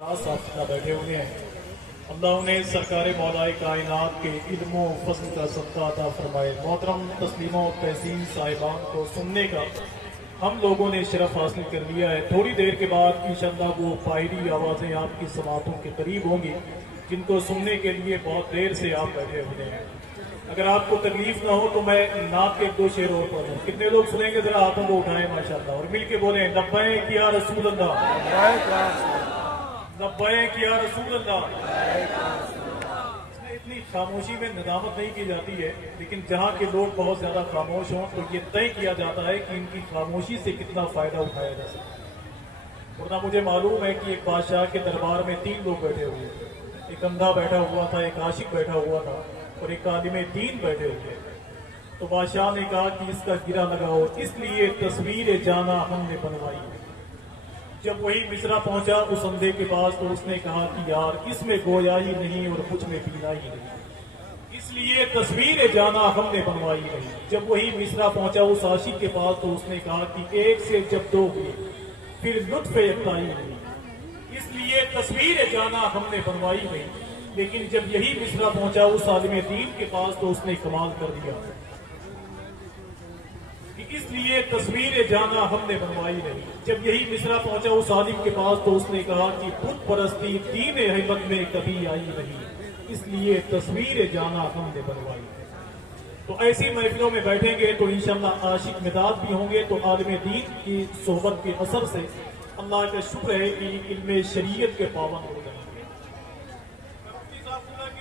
साथ बैठे हुए हैं। अल्लाह उन्हें सरकार मौलाए कायनात के इल्म व फज़ल का सदका अता फरमाए। मोहतरम तस्लीमा और तहसीन साहिबान को सुनने का हम लोगों ने शरफ हासिल कर लिया है। थोड़ी देर के बाद इंशाअल्लाह वो पायरी आवाज़ें आपकी समातों के करीब होंगी जिनको सुनने के लिए बहुत देर से आप बैठे हुए हैं। अगर आपको तकलीफ ना हो तो मैं नात के 2 शेर और पढ़ूं। कितने लोग सुनेंगे जरा हाथों को उठाएं माशाअल्लाह और मिलके बोलें लब्बैक या रसूल अल्लाह, लब्बैक या रसूल अल्लाह। इसमें इतनी खामोशी में नदामत नहीं की जाती है, लेकिन जहाँ के लोग बहुत ज्यादा खामोश हों तो ये तय किया जाता है कि इनकी खामोशी से कितना फायदा उठाया जा सकता है। वरना मुझे मालूम है कि एक बादशाह के दरबार में 3 लोग बैठे हुए थे। एक अंधा बैठा हुआ था, एक आशिक बैठा हुआ था और एक आलिम दीन बैठे हुए। तो बादशाह ने कहा कि इसका गिरा लगाओ, इसलिए तस्वीर जाना हमने बनवाई। जब वही मिस्रा पहुंचा उस अंधे के पास तो उसने कहा कि यार इसमें गोया ही नहीं और मुझ में पीना ही नहीं, इसलिए तस्वीर जाना हमने बनवाई नहीं। जब वही मिस्रा पहुंचा उस आशिक के पास तो उसने कहा कि 1 से जब 2 हुए फिर लुत्फ यकताई नहीं, इसलिए तस्वीर जाना हमने बनवाई नहीं। लेकिन जब यही मिस्रा पहुंचा उस आलिम दीन के पास तो उसने कमाल कर दिया कि इसलिए तस्वीर जाना हमने बनवाई नहीं। जब यही मिस्रा पहुंचा उस आलिम के पास तो उसने कहा कि बुत परस्ती दीन हिम्मत में कभी आई नहीं, इसलिए तस्वीर जाना हमने बनवाई नहीं। तो ऐसी महफिलों में बैठेंगे तो इंशाअल्लाह आशिक मिजाज भी होंगे। तो आलिम दीन की सोहबत के असर से अल्लाह का शुक्र है कि इल्म शरीयत के पाबंद हो जाएंगे।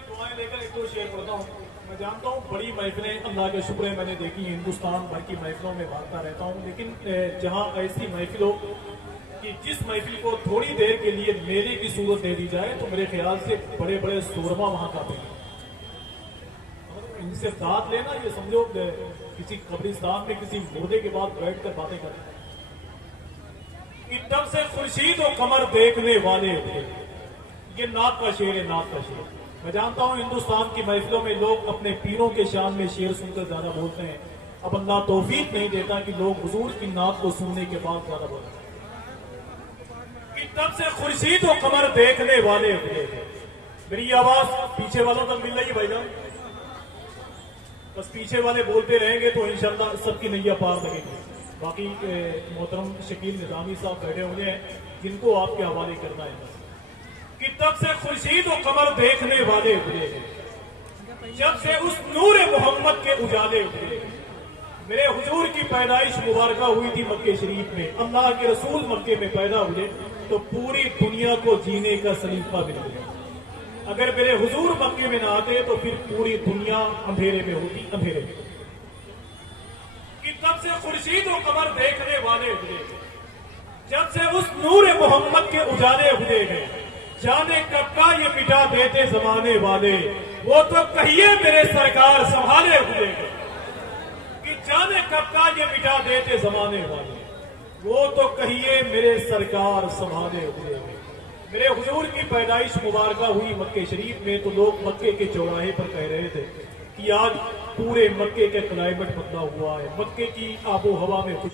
दुआएं लेकर 1-2 शेर पढ़ता हूँ। मैं जानता हूँ बड़ी महफिलें अल्लाह का शुक्र है मैंने देखी, हिंदुस्तान भर की महफिलों में भागता रहता हूँ, लेकिन जहाँ ऐसी महफिल हो कि जिस महफिल को थोड़ी देर के लिए मेले की सूरत दे दी जाए तो मेरे ख्याल से बड़े बड़े सूरमा वहां का भी इनसे साथ लेना, ये समझो किसी कब्रिस्तान में किसी मुर्दे के बाद बैठकर बातें करें। तब से खुर्शीद और कमर देखने वाले थे, ये नात का शेर है, नात का शेर। मैं जानता हूं हिंदुस्तान की महफिलों में लोग अपने पीरों के शान में शेर सुनकर ज्यादा बोलते हैं। अब अल्लाह तौफीक नहीं देता कि लोग हुजूर की नात को सुनने के बाद ज्यादा बोलते हैं। तब से खुर्शीद और कमर देखने वाले हुए थे। मेरी आवाज पीछे वालों तक मिल रही है भाईजान? बस पीछे वाले बोलते रहेंगे तो इंशाअल्लाह सबकी नैया पार लगेगी। बाकी मोहतरम शकील निजामी साहब बैठे हुए हैं जिनको आपके हवाले करना है कि तब से खुर्शीद और कमर देखने वाले हुए, जब से उस नूर मोहम्मद के उजाले हुए। मेरे हुजूर की पैदाइश मुबारक हुई थी मक्के शरीफ में। अल्लाह के रसूल मक्के में पैदा हुए तो पूरी दुनिया को जीने का सलीका मिल गया। अगर मेरे हुजूर मक्के में ना आते तो फिर पूरी दुनिया अंधेरे में होती, अंधेरे में। कि तब से खुर्शीद और कमर देखने वाले हुए, जब से उस नूर मोहम्मद के उजाले हुए हैं। जाने कब का ये मिटा देते जमाने वाले, वो तो कहिए मेरे सरकार संभाले हुए हैं। कि जाने कब का ये मिटा देते जमाने वाले, वो तो कहिए मेरे सरकार संभाले हुए हैं। मेरे हुजूर की पैदाइश मुबारक हुई मक्के शरीफ में तो लोग मक्के के चौराहे पर कह रहे थे कि आज पूरे मक्के का क्लाइमेट बदला हुआ है, मक्के की आबो हवा में कुछ